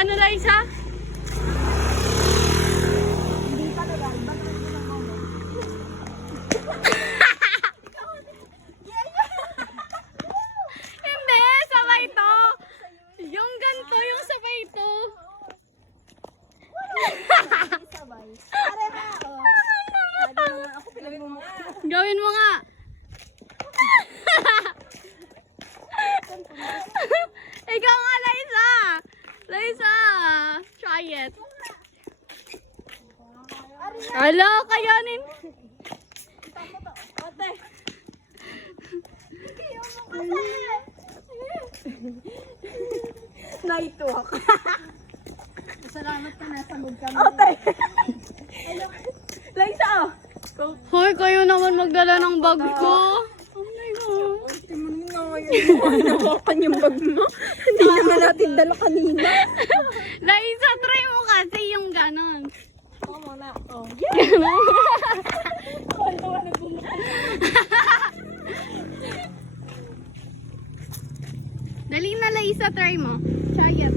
Paano, Liza? Hindi talaga. Iba talaga ng moment. Hindi, sabay to. Yung ganito, yung sabay to. Sabay. Pareha. Oh. Sabi naman ako pinagmumukha. Gawin mo nga. Ikaw nga, Liza. Liza, try it. Hello, kayanin. Ate. Naituwak. Salamat ka na sa mood kami. Ate. Liza, oh. Hoy, kayo naman magdala ng bag ko. Oh my God. Ate mo nga ngayon. Nawakan yung bag mo. Hindi naman natin dala kanina. Liza, try mo kasi yung ganon. Oo, muna. Oh. Ganon. Dali na, Liza, try mo. Try it.